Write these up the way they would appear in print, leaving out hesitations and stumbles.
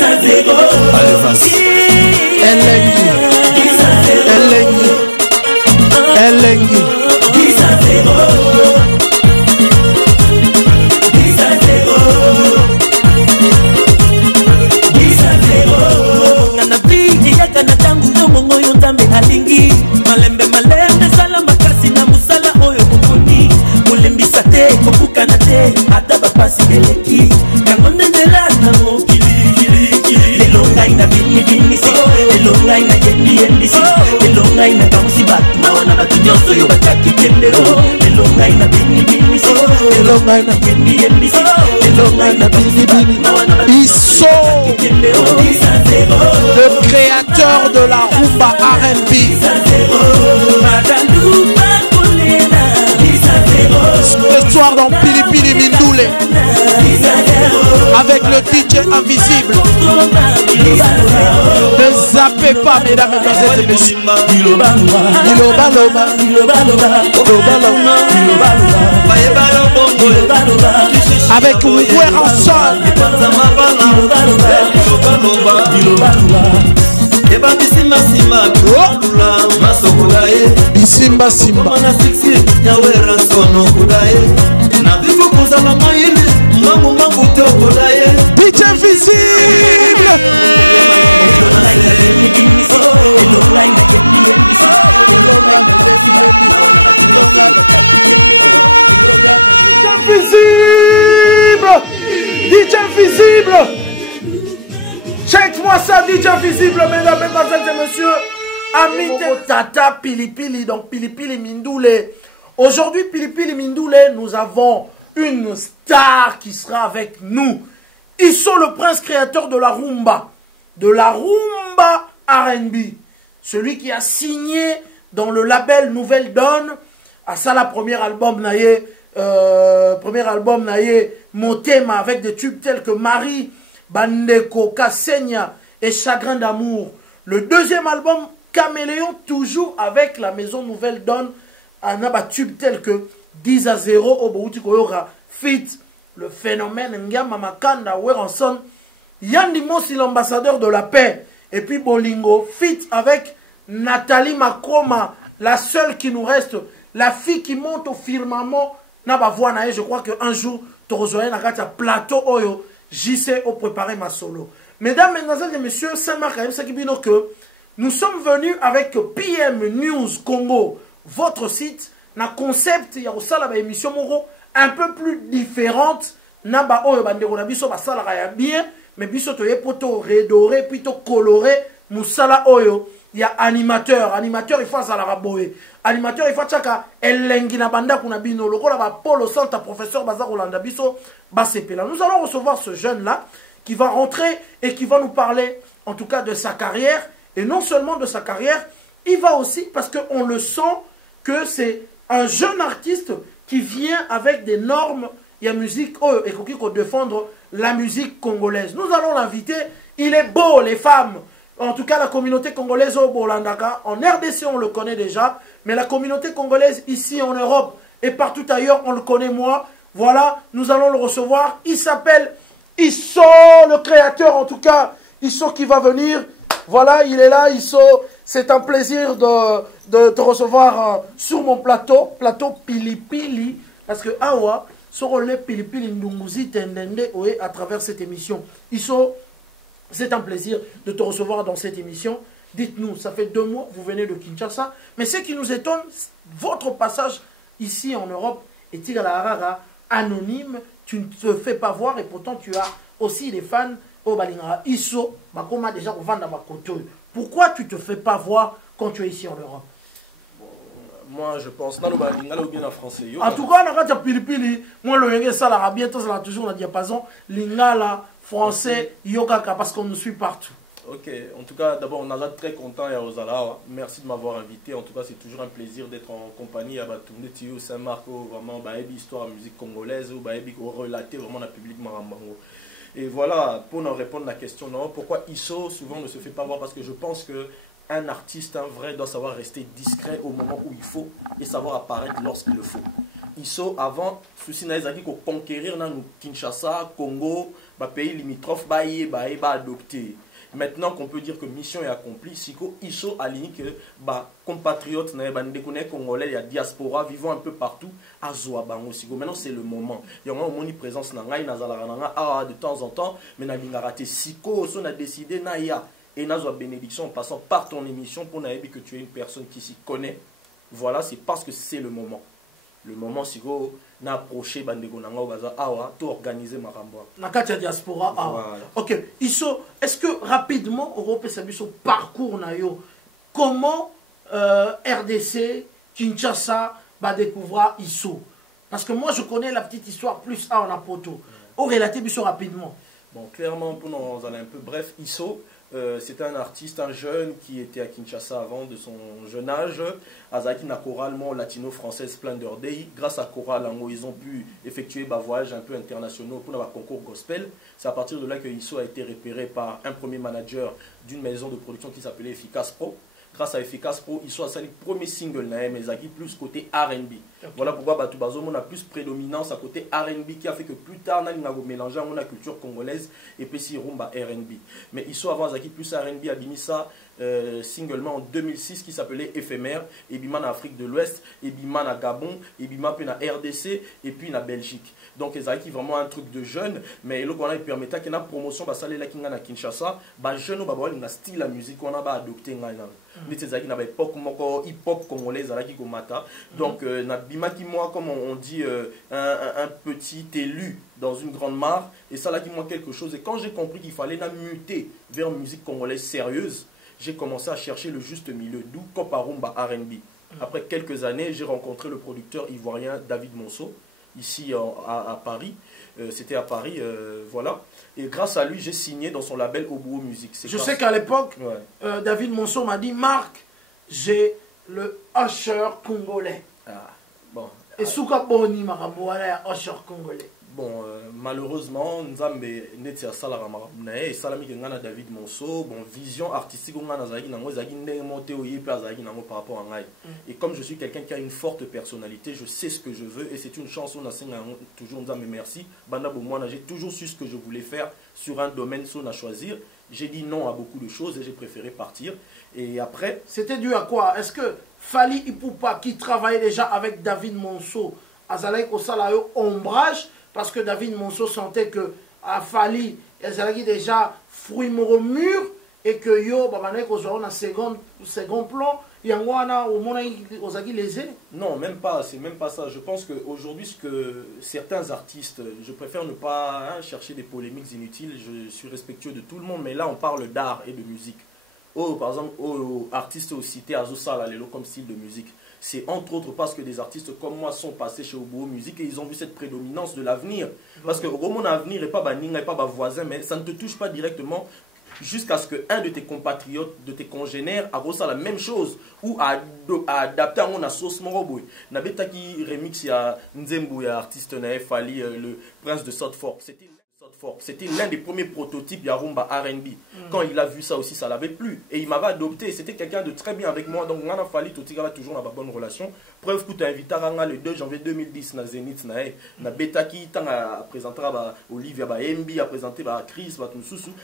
Allez, vas-y. Elengi. Alingi malembe sala makasi na musala oyo kokoni mulembisa te kokukana te ata bapasi eleki yango ndendela na mokili lelo ngai na binibinisi lelo ngai na yendiyendisi lelo ngai na kamusi bato mawa na bato nyonso oyo bakaki kendelo lelo ngai na binibinisi lelo ngai na yendiyendisi lelo ngai na kamusi bato mawa na bato Isso, le créateur de la rumba R&B. Ce soir dans Pili Pili Mindoule, avec le DJ invisible. Ne zappez pas, mesdames, mesdemoiselles et messieurs. Avec Wouer Ranson. Bisimba Simba DJ invisible. DJ invisible. Check-moi ça, DJ invisible, mesdames, mesdemoiselles et messieurs. Amis de Tata Pili Pili, donc Pili Pili Mindoule. Aujourd'hui, Pili Pili Mindoule, nous avons une star qui sera avec nous. Ils sont le prince créateur de la rumba R&B. Celui qui a signé dans le label Nouvelle Donne, à ça la premier album naïe Motema, avec des tubes tels que Marie, Bandeko, Kassenia et Chagrin d'amour. Le deuxième album, Caméléon, toujours avec la maison Nouvelle Donne, un tube tel que 10 à 0, Obouti Koyora, Fit, le phénomène Ngama Makanda, Weranson, Yann Mosi, l'ambassadeur de la paix, et puis Bolingo, Fit avec Nathalie Makoma, la seule qui nous reste, la fille qui monte au firmament. Je crois qu'un jour, tu rejoins un plateau Oyo, JC au préparer ma solo. Mesdames, mesdemoiselles et messieurs, Saint-Marc, que nous sommes venus avec PM News Congo, votre site, na concept, il y a aussi la émission Moro, un peu plus différente, naba oyo bandeko na biso basala ya bien, mais biso to poto redoré, plutôt coloré, musala oyo, il y a animateur il faut ça la raboé. Animateur il faut chaka elengi na banda kuna bino lokola ba Polo Santa professeur Bazar Rolanda biso basepela. Nous allons recevoir ce jeune là qui va rentrer et qui va nous parler en tout cas de sa carrière, et non seulement de sa carrière, il va aussi parce qu'on le sent que c'est un jeune artiste qui vient avec des normes, il y a musique et qui défendre la musique congolaise. Nous allons l'inviter, il est beau les femmes. En tout cas, la communauté congolaise au Bolandaka, en RDC, on le connaît déjà, mais la communauté congolaise ici en Europe et partout ailleurs, on le connaît moins. Voilà, nous allons le recevoir. Il s'appelle Isso, le créateur, en tout cas, Isso qui va venir. Voilà, il est là, Isso. C'est un plaisir de te recevoir sur mon plateau Pili Pili, parce que Awa, sur le Pili Pili Ndunguzi Tendende, à travers cette émission. Isso, c'est un plaisir de te recevoir dans cette émission. Dites-nous, ça fait 2 mois, vous venez de Kinshasa. Mais ce qui nous étonne, votre passage ici en Europe est-il rara, anonyme, tu ne te fais pas voir et pourtant tu as aussi des fans au Balingara. Isso, Bakoma déjà au Vanda Makoto. Pourquoi tu ne te fais pas voir quand tu es ici en Europe? Moi, je pense dans le Balingara ou bien en français. En tout cas, on a Pili Pili. Moi, le Yenge Salara, bientôt, ça a toujours la diapason. Lingala, français, Yokaka, parce qu'on nous suit partout. Ok, en tout cas, d'abord, on est très content, Yaozala. Merci de m'avoir invité. En tout cas, c'est toujours un plaisir d'être en compagnie à Batoumne Tio, Saint-Marco, vraiment, Baebi, histoire, musique congolaise, ou Baebi, relater vraiment la public Marambango. Et voilà, pour en répondre à la question, non, pourquoi Isso souvent ne se fait pas voir? Parce que je pense que un artiste, un vrai, doit savoir rester discret au moment où il faut et savoir apparaître lorsqu'il le faut. Iso avant souci na ezaki ko conquérir na Kinshasa, Congo, ba pays limitrophes ba adopter. Maintenant qu'on peut dire que mission est accomplie, Siko Iso aligné que ba compatriotes na ba ndekone congolais ya diaspora vivant un peu partout à Zouabango Siko. Maintenant c'est le moment. Il y a une présence na ngai na zalaka de temps en temps, mais na linga raté Siko on a décidé na ya et na zo bénédiction en passant par ton émission pour na que tu es une personne qui s'y connaît. Voilà, c'est parce que c'est le moment. Le moment si go na approché bandeko nanga baza awa to organiser marambo na katia diaspora awa. Voilà. OK, Iso, est-ce que rapidement Europe et son parcours na yo comment RDC Kinshasa va découvrir Iso? Parce que moi je connais la petite histoire plus à en apoto. Au relater Iso rapidement. Bon, clairement pour nous aller un peu bref, Iso c'était un artiste, un jeune qui était à Kinshasa avant de son jeune âge. Azaki na choralement latino-française Splendor Day. Grâce à Choral, ils ont pu effectuer des voyages un peu internationaux pour un concours gospel. C'est à partir de là que Iso a été repéré par un premier manager d'une maison de production qui s'appelait Efficace Pro. Grâce à Efficace Pro, Iso a sali premier single na Mezaki plus côté R&B. Voilà pourquoi Batubazomo a plus prédominance à côté R&B qui a fait que plus tard on a mélangé la culture congolaise et puis si rumba R&B. Mais Iso avant Zaki plus R&B a bimisa singlement en 2006 qui s'appelait Éphémère et bima en Afrique de l'Ouest et bima en Gabon et bima en RDC et puis en Belgique. Donc Zaki vraiment un truc de jeune mais le qu'on a permettait qu'il y ait une promotion basale la kinga na Kinshasa, ba jeune ba ba na style la musique on a ba adopté ngana. Nitezaki na ba époque moko hip hop congolais alaki ko mata. Donc na bima qui moi comme on dit un petit élu dans une grande mare et ça là qui moi quelque chose et quand j'ai compris qu'il fallait na muter vers une musique congolaise sérieuse, j'ai commencé à chercher le juste milieu, d'où Koparumba R&B. Après quelques années, j'ai rencontré le producteur ivoirien David Monceau, ici à Paris. C'était à Paris, voilà. Et grâce à lui, j'ai signé dans son label Obuo Music. Je sais qu'à l'époque, David Monceau m'a dit, Marc, j'ai le usher congolais. Ah, bon. Et Souka Boni Marabouala, usher congolais. Bon, malheureusement, Nzambe neti a sala ramarabunae et salami ngana David Monceau, bon vision artistique ngana zaki nango zaki ndenge monté au yé place zaki nango par rapport à ngai. Et comme je suis quelqu'un qui a une forte personnalité, je sais ce que je veux et c'est une chance on a toujours Nzambe merci. Banda bo moi j'ai toujours su ce que je voulais faire sur un domaine son à choisir. J'ai dit non à beaucoup de choses et j'ai préféré partir. Et après, c'était dû à quoi? Est-ce que Fali Ipupa qui travaillait déjà avec David Monceau, azalai ko sala yo ombrage parce que David Monceau sentait que à Fali, il y déjà fruit moro mûr et que yo babane ko zo na second plan, yangwana au mona ozaki lésé. Non, même pas, c'est même pas ça. Je pense que aujourd'hui ce que certains artistes, je préfère ne pas chercher des polémiques inutiles, je suis respectueux de tout le monde mais là on parle d'art et de musique. Oh, par exemple, aux artistes au cité Azosala Lelo comme style de musique. C'est entre autres parce que des artistes comme moi sont passés chez Obuo Music et ils ont vu cette prédominance de l'avenir. Parce que mon avenir n'est pas baninga et pas voisin, mais ça ne te touche pas directement jusqu'à ce qu'un de tes compatriotes, de tes congénères, a reçu la même chose ou a adapté à mon sauce moroboui. Nabeta qui remix ya Nzembo ya artiste na Fali le prince de Southfork. C'était l'un des premiers prototypes de rumba R&B. Quand il a vu ça aussi, ça l'avait plu. Et il m'avait adopté. C'était quelqu'un de très bien avec moi. Donc, on a fallu tout toujours dans la bonne relation. Preuve que tu as invité à le 2 janvier 2010 na Zenith na Betaki tant à présenter Olivia Mb, à présenter Chris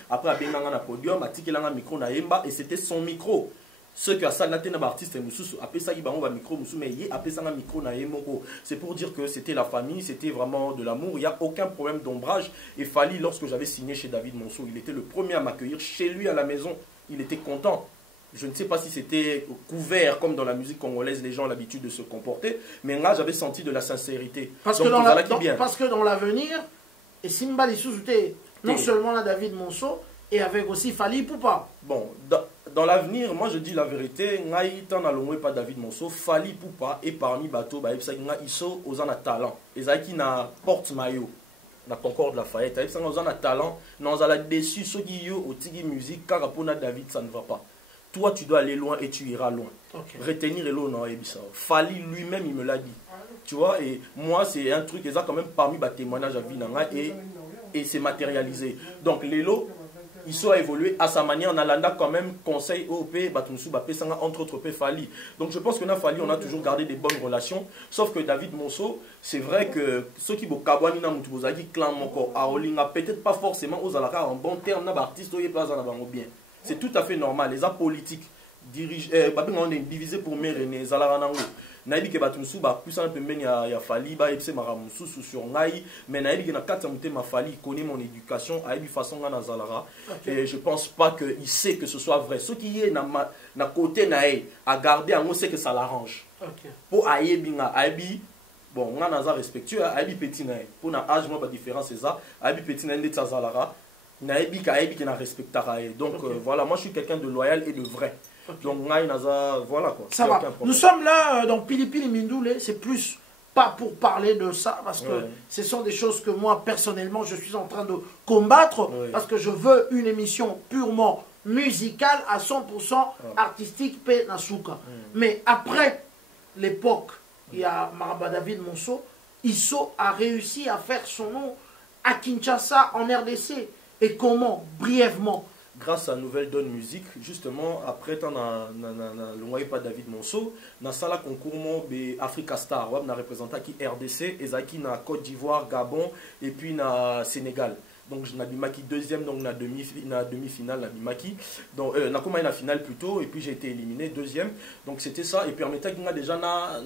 après à Benganga na podium, à Tikelanga micro na Emba et c'était son micro. Ceux qui ont ça l'artiste après ça ils ont un micro mais après ça un micro na Emoko. C'est pour dire que c'était la famille, c'était vraiment de l'amour, il n'y a aucun problème d'ombrage. Et Fali, lorsque j'avais signé chez David Monceau, il était le premier à m'accueillir chez lui à la maison, il était content. Je ne sais pas si c'était couvert comme dans la musique congolaise, les gens ont l'habitude de se comporter, mais là j'avais senti de la sincérité. Parce que dans l'avenir, et Simba les sous-soutés, non seulement la David Monceau, et avec aussi Fali Ipupa. Bon, dans l'avenir, moi je dis la vérité, Ngaïtan n'allongé pas David Monceau, Fali Ipupa et parmi bateau, ils sont aux en talent. Et ça qui n'a porte-maillot, na Concorde Lafayette, ils sont aux en talent, nous allons déçu ceux qui ont au Tigi musique, car pour David ça ne va pas. Toi tu dois aller loin et tu iras loin. Okay. Retenir l'eau non Ebissa. Fali lui-même il me l'a dit. Tu vois, et moi c'est un truc, et ça quand même parmi les témoignages à Vinanga et c'est matérialisé. Donc l'élo. Iso a évolué à sa manière. On a quand même conseil OP, entre autres Fali. Donc je pense que dans Fali, on a toujours gardé des bonnes relations. Sauf que David Monceau, c'est vrai que ceux qui Kabwani na Mutubozaki clan encore Aolinga peut-être pas forcément aux alaka en bon terme d'artiste bien. C'est tout à fait normal. Les arts politiques on est divisé pour mes René Zalaranango. Naibi ke batumsu ba plus un peu ya Fali ba epse maramusu sur ngai mais naibi ke na kata mute ma Fali connaît mon éducation a une façon na Zalara et je pense pas que il sait que ce soit vrai. Ce qui est na côté nae à garder on sait que ça l'arrange. Pour ayebi nga ayebi bon on a respectueux ayebi petit nae pour na âge moi pas différence c'est ça ayebi petit nae de Zalara naibi ke na respectara donc voilà moi je suis quelqu'un de loyal et de vrai. Donc, voilà quoi. Ça va. Nous sommes là dans Pili Pili Mindoulé. C'est plus pas pour parler de ça, parce que ce sont des choses que moi, personnellement, je suis en train de combattre, parce que je veux une émission purement musicale, à 100% artistique, P. Nasuka. Mais après l'époque, il y a Maraba David Monceau, Isso a réussi à faire son nom à Kinshasa, en RDC. Et comment? Brièvement. Grâce à Nouvelle Donne Musique, justement, après tant le pas David Monceau, na sala concours Africa Star, on a représenté qui RDC, et qui na Côte d'Ivoire, Gabon, et puis na Sénégal. Donc je n'ai qui deuxième, donc na demi-finale, na bimaki. Donc na comment la finale plutôt, et puis j'ai été éliminé deuxième. Donc c'était ça, et puis en même temps qu'il y a déjà na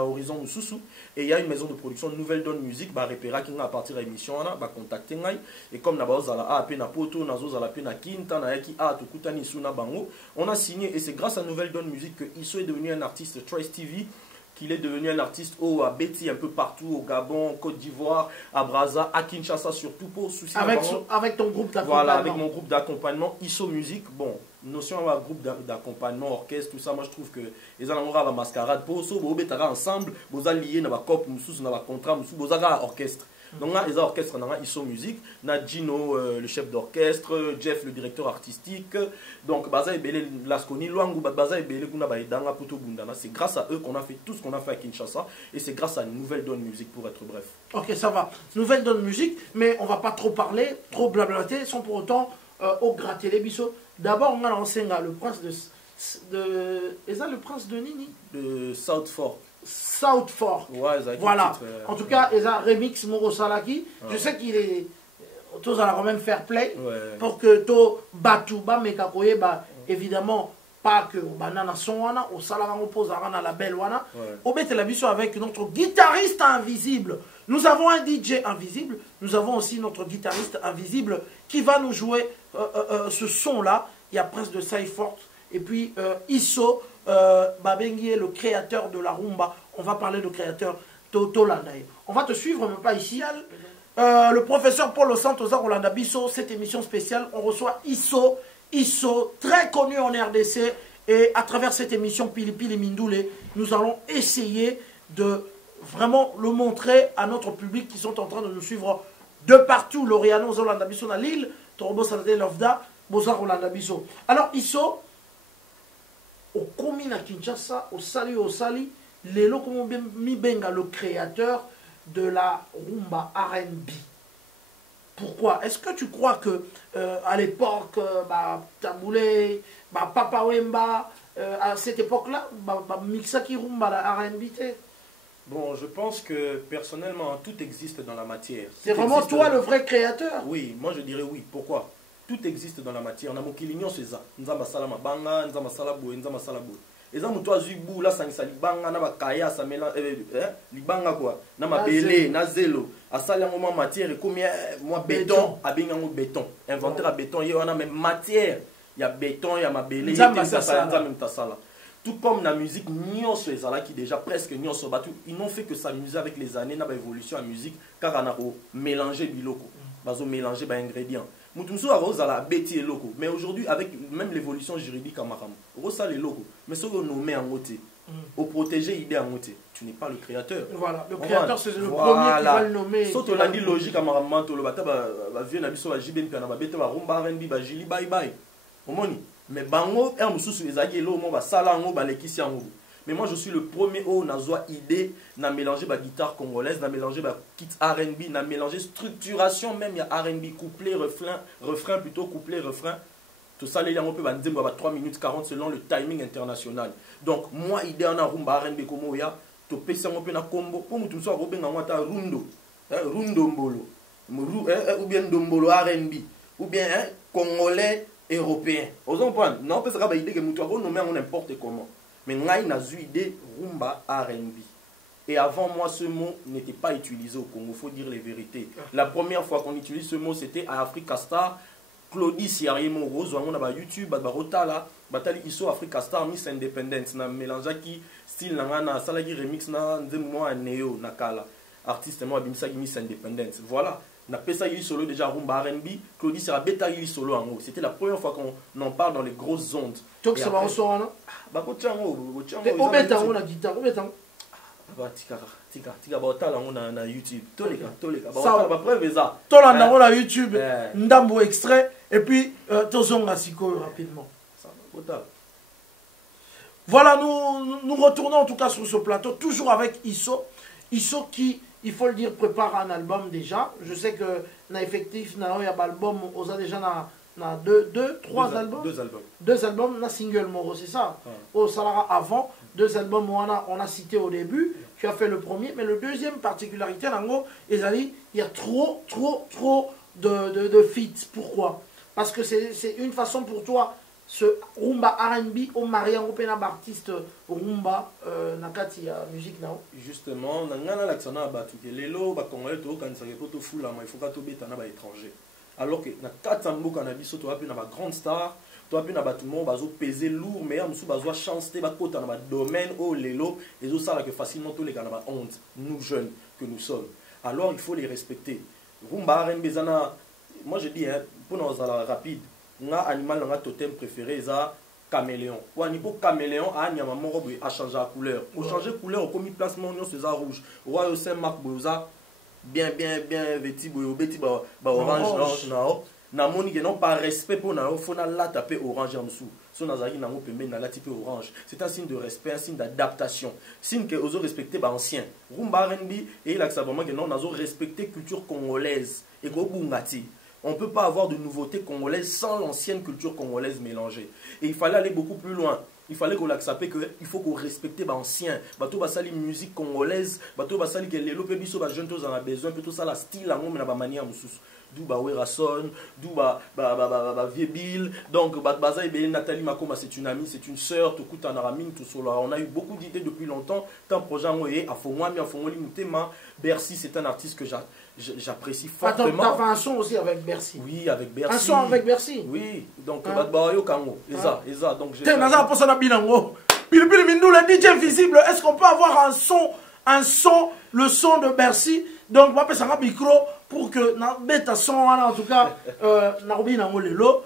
horizon Moussoussou, et il y a une maison de production Nouvelle Donne Musique, bah repéra qui à partir de l'émission bah contacter ngai, et comme na baoza la AP na poto, na zoza la pe na kinta na yaki a tukutani suna bango, on a signé, et c'est grâce à Nouvelle Donne Musique que Isso est devenu un artiste Trace TV, qu'il est devenu un artiste à Betty un peu partout, au Gabon, en Côte d'Ivoire, à Brazza, à Kinshasa surtout pour soucier avec ton groupe d'accompagnement. Voilà, avec mon groupe d'accompagnement Isso Musique. Bon, notion de groupe d'accompagnement, orchestre, tout ça, moi je trouve que les gens ont mascarade pour ça, vous êtes ensemble, vous allez lier dans la COP, dans la contrat, vous avez un orchestre. Donc là, les orchestres, Isso Musique, na Gino, le chef d'orchestre, Jeff, le directeur artistique. Donc, c'est grâce à eux qu'on a fait tout ce qu'on a fait à Kinshasa. Et c'est grâce à Nouvelle Donne Musique, pour être bref. Ok, ça va. Nouvelle Donne Musique, mais on ne va pas trop parler, trop blablater, sans pour autant au gratter les bisous. D'abord, on a lancé le prince de... Est-ce le prince de Nini? De Southfork. Southfork. Ouais, voilà. En tout cas, il y a un remix Moro Salaki. Je sais qu'il est. Tous allons quand même faire play. Pour que to Batouba, mais Kakoye, évidemment, pas que Banana Sonwana, au Salaman oppose à la belle Wana. Au Bételabiso avec notre guitariste invisible. Nous avons un DJ invisible. Nous avons aussi notre guitariste invisible qui va nous jouer ce son-là. Il y a Prince de Southfork. Et puis Isso, Babengi est le créateur de la rumba. On va parler de créateur Toto Landaï. On va te suivre, même pas ici. Le professeur Paul Santos Rolanda Bisso, cette émission spéciale, on reçoit Isso, très connu en RDC. Et à travers cette émission Pili Pili Mindoulé, nous allons essayer de vraiment le montrer à notre public qui sont en train de nous suivre de partout. Loriano Zolanda Bisso à Lille, Torobo Salade Lofda, Bozar Rolanda Bisso. Alors Isso, au commune à Kinshasa, au Sali, Lelo Mibenga, le créateur de la rumba R&B. Pourquoi? Est-ce que tu crois que à l'époque, Tamboulé, Papa Wemba, à cette époque-là, Mixaki rumba la R&B? Bon, je pense que personnellement, tout existe dans la matière. C'est vraiment toi le vrai créateur? Oui, moi je dirais oui. Pourquoi? Tout existe dans la matière. On a mokilignon c'est ça. Nzamba salama banga, nzamba salabo, nzamba salabo. Et ça muto azuibu la sangisa libanga na bakaya sa mela libanga quoi. Na mabele, na zelo. Asali un moment matière et comme moi béton, abingango béton. Inventeur à béton, il y a même matière. Il y a béton, il y a mabele, il y a même tasala. Tout comme la musique, nyonso ezala qui déjà presque nyonso batu, ils n'ont fait que s'amuser avec les années na ba évolution à musique car on a mélangé biloko. Bazo mélanger ba ingrédients. Mutumso a rose à la bêtise loco. Mais aujourd'hui, avec même l'évolution juridique à Maram, rosa les logos. Mais ce qu'on nomme en côté, au protéger idée en côté, tu n'es pas le créateur. Voilà, le créateur c'est le premier qui va le nommer. Sauf la dit logique à Maram Manto, le bata va vieux n'abisso à JBM piano, va bêter va rumba R&B, va jili bye bye. Au moni. Mais bango, un moussou les agues l'eau, va salango, va l'équissiango. Mais moi, je suis le premier où on a idée de mélanger la guitare congolaise, de mélanger la kit R&B, de mélanger structuration même, il y a R&B, couplet, refrain plutôt, couplet, refrain. Tout ça, il y a un peu 3 minutes 40 selon le timing international. Donc, moi, l'idée on a rumba R&B comme il y a, tu peux faire un peu de combo. Pour nous, tout ça, on a rundo, rundo mbolo, ou bien dombolo R&B, ou bien congolais européen. Vous comprenez? Non, parce que c'est l'idée que nous avons nommé n'importe comment. Mais nous avons une idée rumba R&B. Et avant moi, ce mot n'était pas utilisé au Congo, il faut dire les vérités. La première fois qu'on utilise ce mot, c'était à Africa Star. Claudie Siarimo Rose, on a YouTube, Rotala, Batali Iso Africa Star, Miss Independence, na mélange qui style na salagi remix na moi néo nakala. Artiste moi bimsa Miss Independence. Voilà. Na pesa il solo déjà rumba R&B, Claudie Sera beta il solo en haut. C'était la première fois qu'on en parle dans les grosses ondes. Tu sais pas où sort là? Bah kochango, on met en haut la guitare, on met en bah tika baotala on a YouTube toleka ba preuve ça tolanda on a YouTube ndambo extrait et puis tozonga siko rapidement ça va. Voilà, nous retournons en tout cas sur ce plateau toujours avec Isso qui, il faut le dire, prépare un album déjà. Je sais que na effectif na un album on a déjà na deux albums na single moro, c'est ça. Au Salara avant 2 albums on a cité au début. Tu as fait le premier, mais le deuxième particularité, il y a trop de feats. Pourquoi? Parce que c'est une façon pour toi, ce rumba R&B, au mariage européen d'artiste rumba, nakati musique nao. Justement, nangana laksana batu ke lelo ba congolais to kan sa poto fula ma il faut ka to beta na ba étranger. Alors que na katambo cannabis to api na ba grande star, to api na ba tout le monde bazo peser lourd mais musu bazo chanter ba kota na ba domaine au lelo et zo ça là que facilement to les kana ba honte nous jeunes que nous sommes. Alors il faut les respecter. Rumba R&B zana, moi je dis hein, pour nous aller rapide, nga animal nga totem préféré za caméléon. Ou niveau caméléon a nyama moko boy a changer la couleur. Au changer couleur au commis placement on se za rouge. Roi au Saint-Marc boza bien vêti beti ba orange na moni que non par respect pour na faut na la taper orange en dessous so na zaki na ngo pembe na la taper orange. C'est un signe de respect, un signe d'adaptation, signe que ozo respecter ba ancien rumba R&B et là que ça vraiment que non nazo respecter culture congolaise et go bungati. On ne peut pas avoir de nouveautés congolaises sans l'ancienne culture congolaise mélangée. Et il fallait aller beaucoup plus loin. Il fallait qu'on l'accepte qu'il faut qu'on respecte l'ancien. Bato basali musique congolaise, bato basali que les lopebiso ba jeunes tous en a besoin, plutôt ça la style en mais na ba manière mususu. D'où ba Werason, d'où ba Vieux Bill. Donc baza et Nathalie Makoma c'est une amie, c'est une sœur, tout coup en aramine tout solo. On a eu beaucoup d'idées depuis longtemps. Tant projet en Afongwami, Afongoli Mutema, Bercy c'est un artiste que j'apprécie fortement. Attends, tu as fait un son aussi avec Bercy. Oui, avec Bercy. Un son avec Bercy. Oui, donc Badbayo Kango, Eza, donc j'ai DJ Visible, est-ce qu'on peut avoir un son, le son de Bercy? Donc, on va faire un micro pour que na beta son en tout cas Narobi Nango Lelo,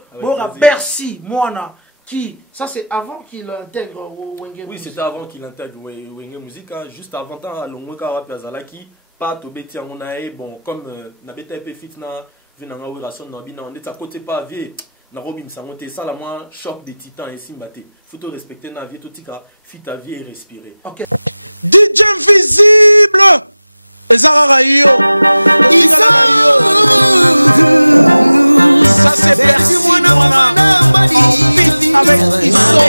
Bercy, Moana, qui, ça c'est avant qu'il intègre Wenge Music. Oui, c'était avant qu'il intègre Wenge Music, juste avant tant à Longweka Rapazalaki, pas to beti on a bon comme na beta ep fit na vinanga Werason na bina on est à côté pas vie. Narobi msangote ça la moins choc des titans ici mbaté. Faut te respecter na vie tout tika fit ta vie et respirer. OK. DJ Visible. Ezara yo. Ça c'est Bercy moi avec Isso.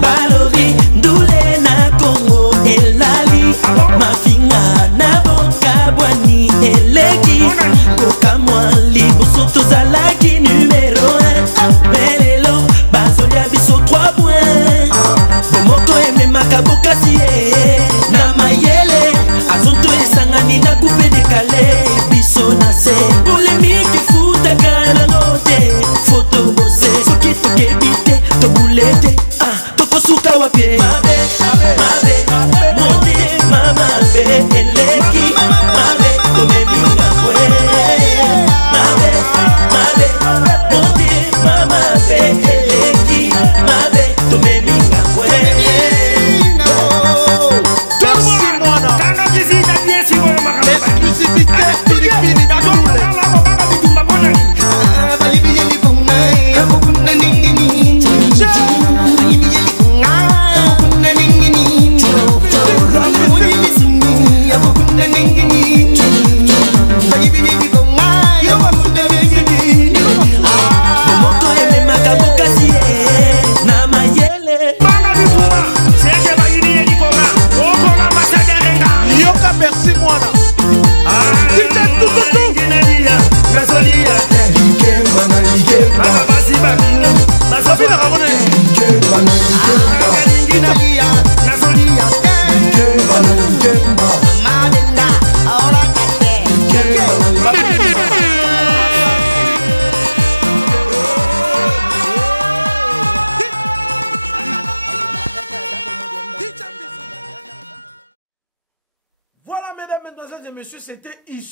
Balori ndule na Congo elali mafinga na boka bwani eleki koka mwa liboso tozalaki numero 1 melelo bazo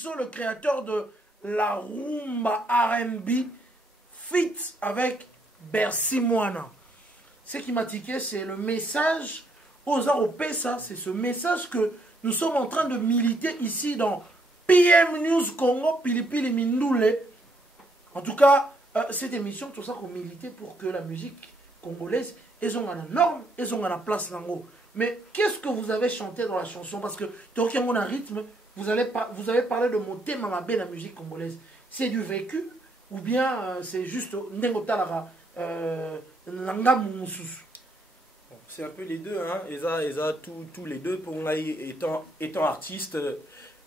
Isso, le créateur de la rumba R&B, fit avec Bercy Moana. Ce qui m'a tiqué, c'est le message aux Aropesa, c'est ce message que nous sommes en train de militer ici dans PM News Congo, Pilipili Mindoule. En tout cas, cette émission, tout ça, qu'on militait pour que la musique congolaise ait son norme, ait son place dans l'eau. Mais qu'est-ce que vous avez chanté dans la chanson? Parce que, tant qu'il y a un rythme, vous avez parlé de mon thème à la musique congolaise. C'est du vécu ou bien c'est juste c'est un peu les deux, hein. Et ça tous les deux pour moi étant artiste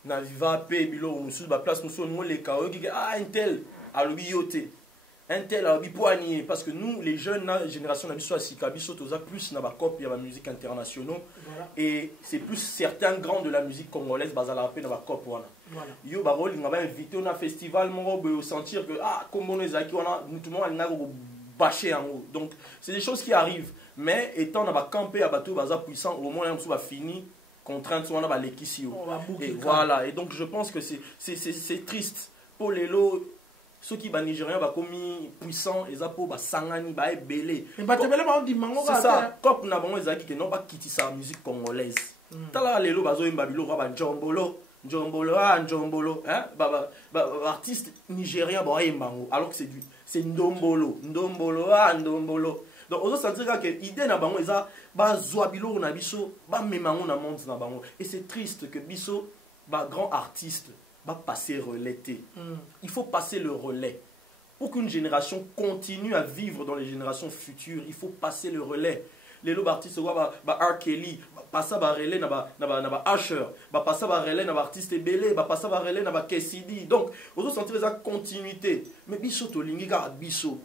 n'arriva pas bilo musu ba place musu no les kao qui un tel à l'obioté un tel à bipoigné parce que nous les jeunes la génération n'habitent soit sika biso toza plus na ba cop ya la musique internationale et c'est plus certains grands de la musique congolaise bazala rapper na ba cop wana yo ba rôle ngaba invité na festival mo bo sentir que comme on ezaki wana tout le monde na ko bâcher en haut. Donc c'est des choses qui arrivent mais étant na ba camper à bateau baza puissant au moment où va fini contrainte on a l'équisio et voilà et donc je pense que c'est triste pour les lots ceux qui ba nigériens ba commis puissant et ça pour ba sangani ba belé c'est ça cop na bango ezaki que non pas quitter sa musique congolaise tala les lots bazo mbabilo ba njombolo njombolo hein artiste nigérien ba yembango alors que c'est ndombolo ndombolo donc on sentir que idée na bango eza ba zwa biloko na biso ba memango na monde na bango et c'est triste que biso ba grand artiste ba passer relais. Il faut passer le relais pour qu'une génération continue à vivre dans les générations futures. Il faut passer le relais. Les lots artistes ba R. Kelly passa ba relais na ba Usher ba passa ba relais na ba artiste belé ba passa ba relais na ba KCD. Donc on sentir eza continuité mais biso to lingi ka biso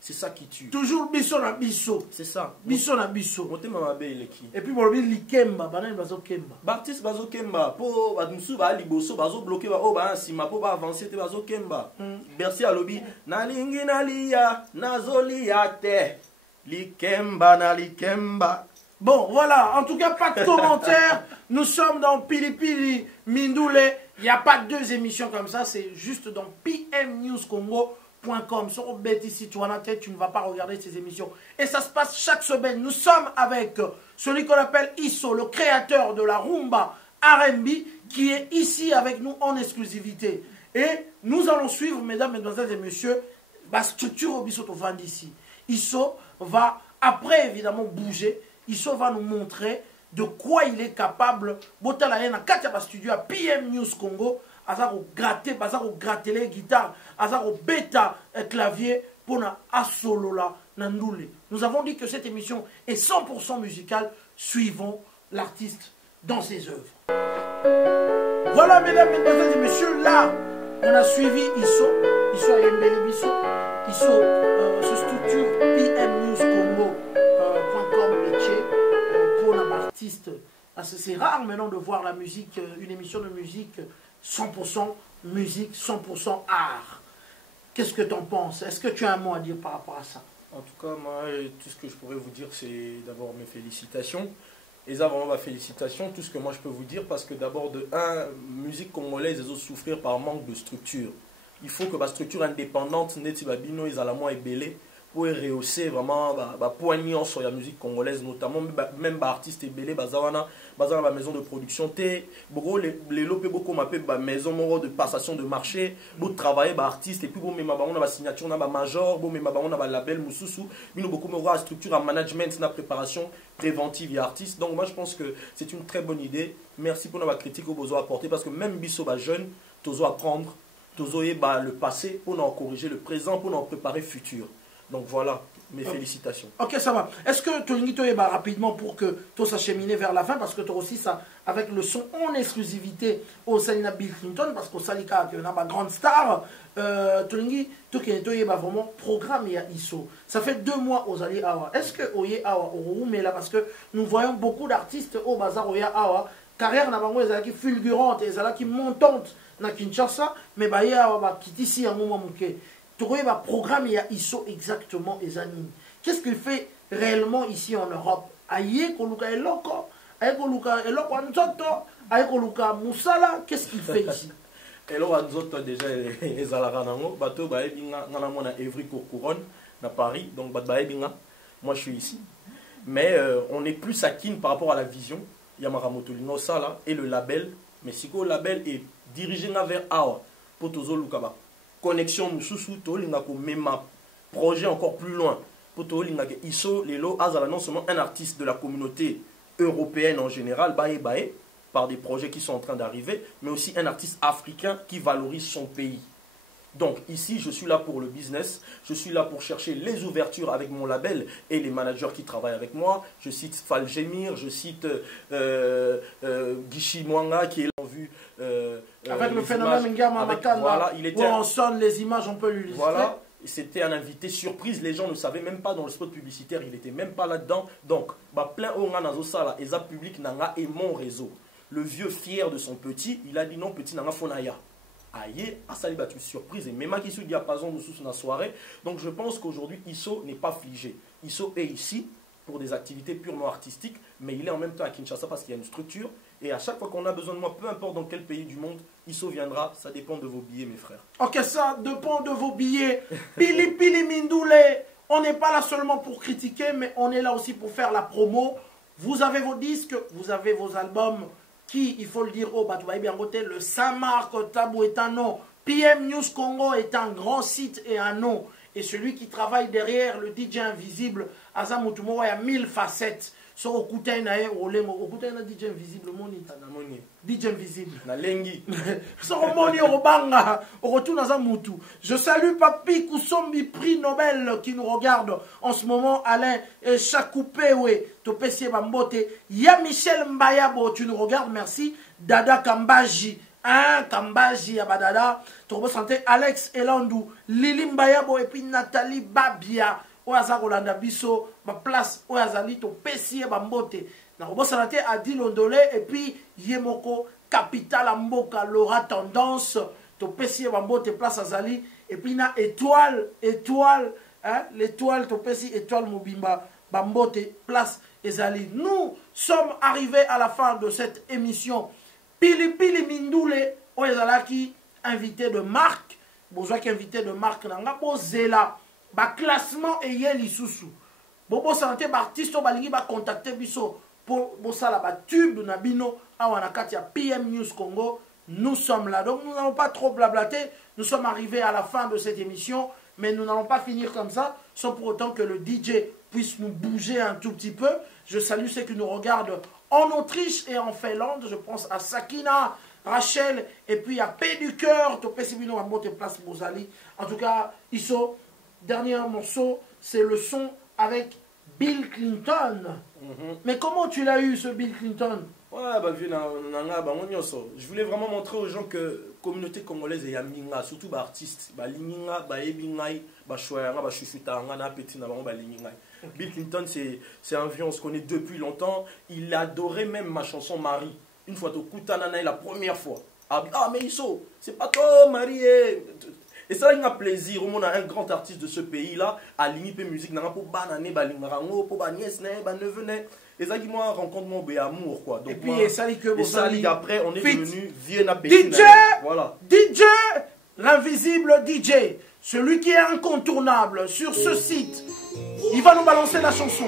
c'est ça qui tue toujours biso na biso c'est ça biso na biso motema mabe eleki et puis bolobi likemba banani bazo kemba ba artiste bazo kemba po ba musu ba liboso bazo bloquer ba o ba sima po ba avancer te bazo kemba Bercy alobi na lingi na liya nazolia te likemba na likemba. Bon, voilà, en tout cas, pas de commentaires. Nous sommes dans Pilipili Mindoule. Il n'y a pas deux émissions comme ça, c'est juste dans pmnewscongo.com. Sur Betty, tu en as tête, tu ne vas pas regarder ces émissions. Et ça se passe chaque semaine. Nous sommes avec celui qu'on appelle Isso, le créateur de la rumba R&B, qui est ici avec nous en exclusivité. Et nous allons suivre, mesdames, mesdemoiselles et messieurs, la structure au Bissot au Van d'ici. Isso va après évidemment bouger. Isso va nous montrer de quoi il est capable. Botala yana katia studio à PM News Congo. Azaro gratter, bazaro gratter les guitares, azaro bêta clavier pour na asolo la nandoule. Nous avons dit que cette émission est 100% musicale. Suivons l'artiste dans ses œuvres. Voilà mesdames, mesdemoiselles et messieurs, là on a suivi Isso. Isso a Yembele Bisso. Isso se structure pmnewscongo.com pour l'artiste. C'est rare maintenant de voir la musique, une émission de musique 100% musique, 100% art. Qu'est-ce que tu en penses? Est-ce que tu as un mot à dire par rapport à ça? En tout cas, moi, tout ce que je pourrais vous dire, c'est d'abord mes félicitations. Et ça, vraiment, ma félicitation, tout ce que moi je peux vous dire, parce que d'abord, de un, musique congolaise, ils ont souffrir par manque de structure. Il faut que la structure indépendante, Neti Babino, ils ont la moins ébélée, pour rehausser vraiment la poignée sur la musique congolaise, notamment même les artistes ébélés, bazawana la maison de production, les lopés beaucoup m'appellent la maison de passation de marché, pour travailler les artistes, et puis bon, même on a la signature, on a la major, bon, même on a la label, Moussoussou, mais nous beaucoup la structure en management, la préparation préventive et artistes. Donc moi je pense que c'est une très bonne idée. Merci pour la critique que vous avez apportée, parce que même biso jeune, tu apprendre, tu le passé pour en corriger le présent, pour en préparer le futur. Donc voilà, mes félicitations. Ok, ça va. Est-ce que tu as rapidement pour que tout s'achemine vers la fin, parce que tu as aussi ça avec le son en exclusivité au Salina Bill Clinton, parce qu'au Salika, tu as une grande star. Tu as vraiment programme et ISO. Ça fait 2 mois aux Ali Awa. Est-ce que Oye Awa, mais là, parce que nous voyons beaucoup d'artistes au Bazar Oya Awa, carrière n'a pas qui fulgurante et qui montante na Kinshasa, mais Baya Awa qui ici à moment manqué. Tu vois, programme il y a ISO exactement les animes. Qu'est-ce qu'il fait réellement ici en Europe? Aïe, Koluka et Loko, Aïe, Koluka et Loko, Aïkoluka Moussala, qu'est-ce qu'il fait ici? Et là, nous autres, déjà, les Alaranango, bateau, Baébinga, on a Evry Courcouronne, à Paris, donc Baébinga, moi je suis ici. Mais on est plus acquis par rapport à la vision, Yamaramotolino Sala, et le label. Mais si le label est dirigé vers Awa, pour Tozo Lukaba, connexion Moussoussou, Tolingako, même projet encore plus loin, pour Tolingako, Iso, Lelo, Azala, non seulement un artiste de la communauté européenne en général, Baé, par des projets qui sont en train d'arriver, mais aussi un artiste africain qui valorise son pays. Donc ici, je suis là pour le business, je suis là pour chercher les ouvertures avec mon label et les managers qui travaillent avec moi. Je cite Falgemir, je cite Gishi Mwanga qui est là en vue. Avec le phénomène Ngama voilà, il était. Où on sonne les images, on peut lui lister. Voilà. C'était un invité surprise, les gens ne savaient même pas dans le spot publicitaire, il n'était même pas là-dedans. Donc, plein Onga Nazosala, et ça public Nanga et mon réseau. Le vieux fier de son petit, il a dit non, petit Nanga Fonaya. Aïe, à ça, il a une surprise. Et même qui sous diapason nous sous la soirée. Donc, je pense qu'aujourd'hui, ISO n'est pas figé. ISO est ici pour des activités purement artistiques, mais il est en même temps à Kinshasa parce qu'il y a une structure. Et à chaque fois qu'on a besoin de moi, peu importe dans quel pays du monde, ISO viendra. Ça dépend de vos billets, mes frères. Ok, ça dépend de vos billets. Pili Pili Mindoule, on n'est pas là seulement pour critiquer, mais on est là aussi pour faire la promo. Vous avez vos disques, vous avez vos albums qui, il faut le dire, le Saint-Marc Tabou est un nom, PM News Congo est un grand site et un nom. Et celui qui travaille derrière le DJ Invisible, Azamutumoro, il y a 1000 facettes. So okutaina olemo okutaina DJ Invisible moni DJ Invisible na lengi so moni obanga orotuna za mutu. Je salue Papi Kousombi prix Nobel qui nous regarde en ce moment, Alain Chakoupewe Topesi Bambote, ya Michel Mbayabo tu nous regardes, merci. Dada Kambaji Kambaji Yabadada Tobo Santé, Alex Elandou, Lili Mbayabo et puis Nathalie Babia Oaza Rolanda Bisso, ma place Oazali to Pessie Bambote. Na Robosanate a dit Londolé et puis Yemoko, Capital Amboka, Laura Tendance, to Pessie Bambote, place Azali. Et puis na étoile, hein, l'étoile, to Pessie, étoile Mobimba, Bambote, place Ezali. Nous sommes arrivés à la fin de cette émission. Pili Pili Mindoule, Oazalaki, invité de marque. Bonjour qui invité de marque, Nanga Zela. Ba classement et yeli sousou. Bobo santé ba artiste balingi ba contacter biso pour bosala ba tube na bino awana kati ya PM News Congo. Nous sommes là. Donc nous n'allons pas trop blablater. Nous sommes arrivés à la fin de cette émission, mais nous n'allons pas finir comme ça sans pour autant que le DJ puisse nous bouger un tout petit peu. Je salue ceux qui nous regardent en Autriche et en Finlande. Je pense à Sakina, Rachel et puis à P du cœur, Topesibino à Monte Place Bozali. En tout cas, Iso. Dernier morceau, c'est le son avec Bill Clinton. Mais comment tu l'as eu, ce Bill Clinton? Ouais, je voulais vraiment montrer aux gens que la communauté congolaise est yaminga, surtout les artistes. Bill Clinton, c'est un vieux, on se connaît depuis longtemps. Il adorait même ma chanson Marie. Une fois au Koutanana, la première fois. Ah, mais Iso, c'est pas toi, Marie. Et ça, il y a plaisir. On a un grand artiste de ce pays-là, à l'INIP musique, pour bananer, pour bagnes, et ça qui moi rencontre mon amour quoi. Donc, et puis, et ça, après, on est devenu Vienna Pékin. DJ, voilà. DJ, l'invisible DJ, celui qui est incontournable sur ce site, il va nous balancer la chanson.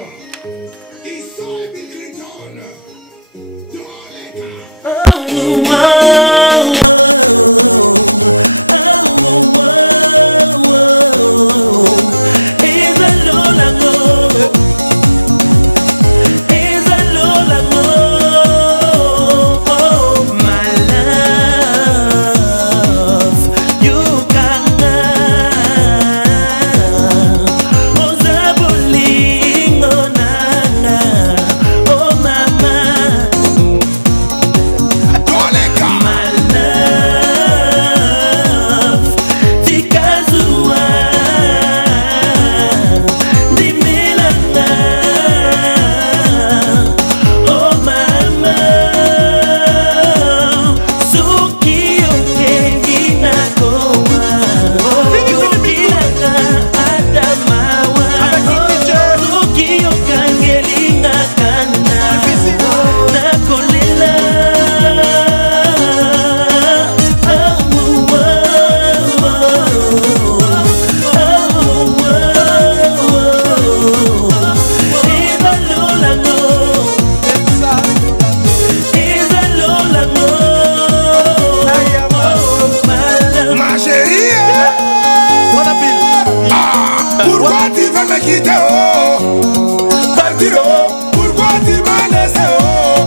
quitté, oh. Partir, oh. Pourquoi tu m'as laissé, oh.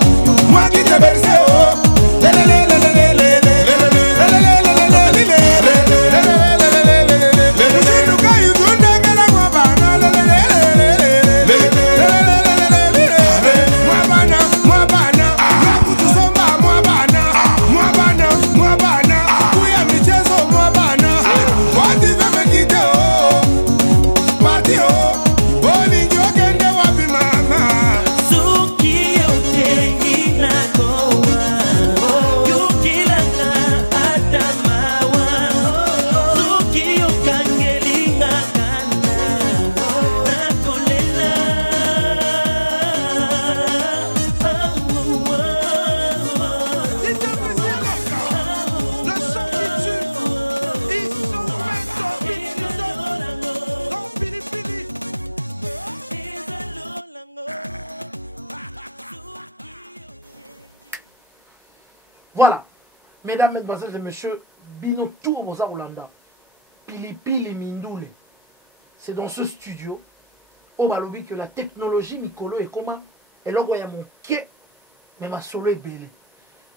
Moi qui t'ai bercé, oh. Voilà, mesdames, mesdemoiselles et messieurs, Bino Tour Boza Rolanda, Pili Pili Mindoule. C'est dans ce studio, au Balobi, que la technologie Mikolo est comment elle envoie mon quai, mais ma solo est belé.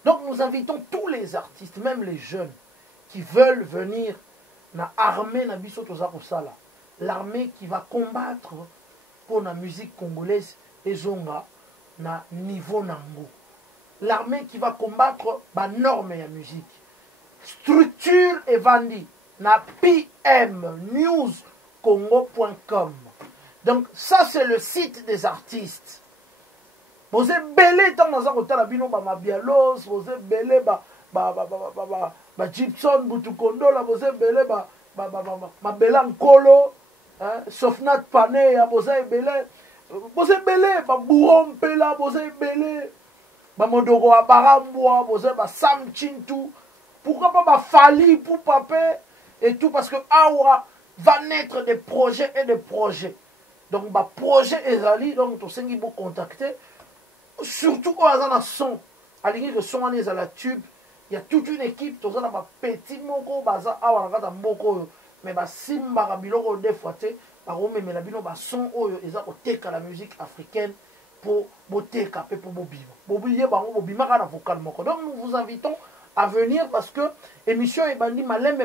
Donc nous invitons tous les artistes, même les jeunes, qui veulent venir na armée na biso toza kosala. L'armée qui va combattre pour la musique congolaise et zonga na niveau nango. L'armée qui va combattre la norme et la musique. Structure et vendue na pmnewscongo.com. Donc ça c'est le site des artistes. Vous êtes belé dans la zone bino ba mabialos, vous êtes belé ba Gibson Butukondo la vous êtes belé ba Belankolo, Sofnat Pané ya vous êtes belé ba Bourom Pela vous êtes belé. Modoro à Baramboa, Sam Chintu, pourquoi pas Fali pour Papé et tout, parce que Awa va naître des projets et des projets. Donc, projet Ezali, donc, tu sais qu'il faut contacter, surtout quand on a un son, à l'égard de son à la tube, il y a toute une équipe, tu sais, un petit moko, Awa, un moko, mais Simba, Rabiloko, des fois, mais la bino, son, ils ont été la musique africaine pour beauté, pour Bobino. Donc nous vous invitons à venir parce que l'émission est bandie malembe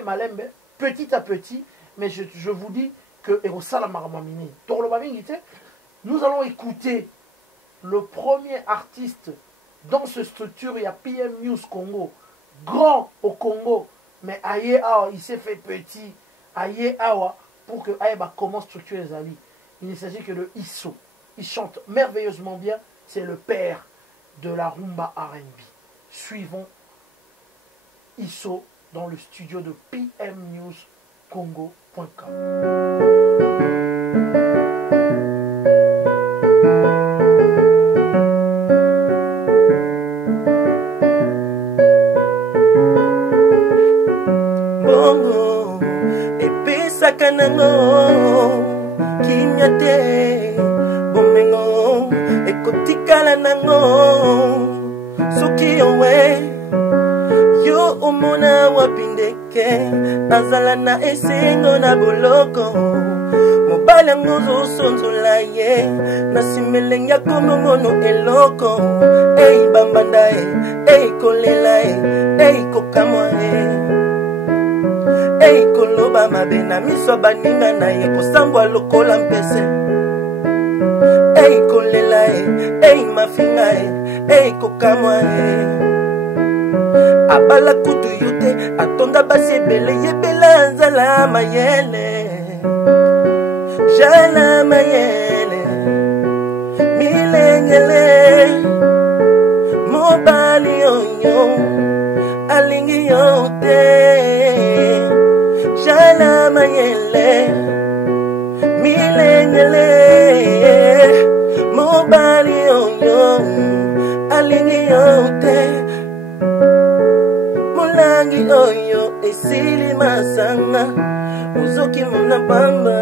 petit à petit, mais je vous dis que nous allons écouter le premier artiste dans cette structure, il y a PM News Congo, grand au Congo, mais aïe awa, il s'est fait petit, aïe awa, pour que aïe comment structurer les avis. Il ne s'agit que de Isso. Il chante merveilleusement bien, c'est le père de la rumba R&B. Suivons Isso dans le studio de pmnewscongo.com. Bongo epesaka nango kinyate bomengo ekotikala nango soki owe yo omona wapindeke azala na esengo na boloko mobali yango ozosonzola ye na simelenge ya komongono eloko ei bambanda e ei kolela e ei kokamwa e ei koloba mabe na miso baninga na ye kosangwa lokola mpese ei kolela e ei mafinga e ei kokamwa e abala kutu yo te atonda basi ebele yebela nzala mayele jala mayele milengele mobali oyo alingi yo te jala mayele milengele mobali oyo alingi yo te mulangi oyo esili masanga uzoki muna pamba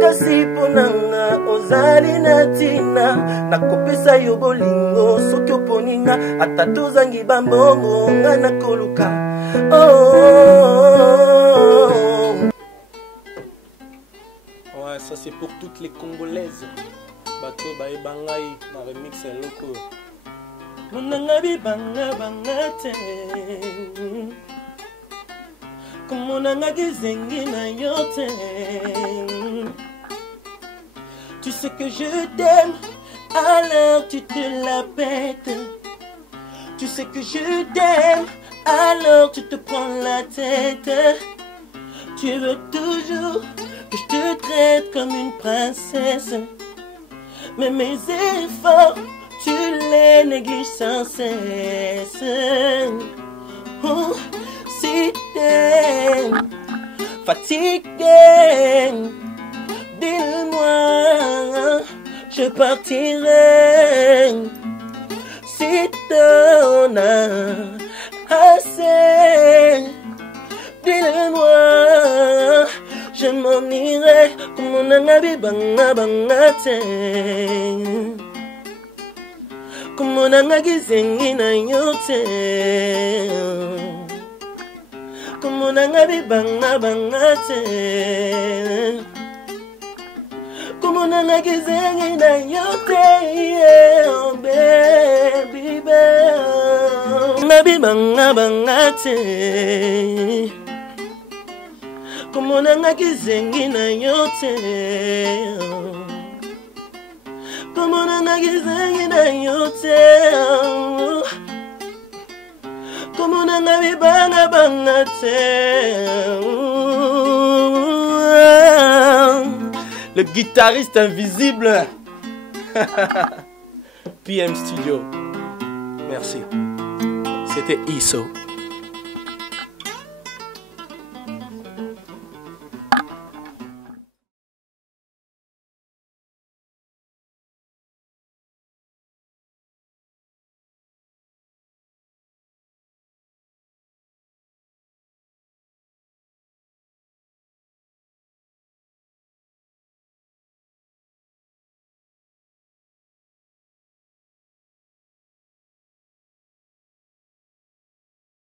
kasi ponanga ozali na tina nakopesa yo bolingo soki oponinga ata tozangi bambongo nga nakoluka oh. Ouais, ça c'est pour toutes les Congolaises. Bato bae bangai na remix loko. Monanga bi banga banga te. Komonanga gizengi na yote. Tu sais que je t'aime, alors tu te la pètes. Tu sais que je t'aime, alors tu te prends la tête. Tu veux toujours que je te traite comme une princesse. Mais mes efforts, tu les négliges sans cesse. Oh, si t'es fatigué, dis-le-moi, je partirai. Si t'en as assez, dis-le-moi, je m'en irai comme mon angabi banga banga te. Comme mon angagi zengi na yote. Comme mon angabi banga banga te. Comme mon angagi zengi na yote. Oh baby baby. Nabi banga banga te. Comme on a gizengi na yote. Comme on a gizengi na yote. Comme on a bibanga banga te. Le guitariste invisible. PM Studio. Merci. C'était ISO.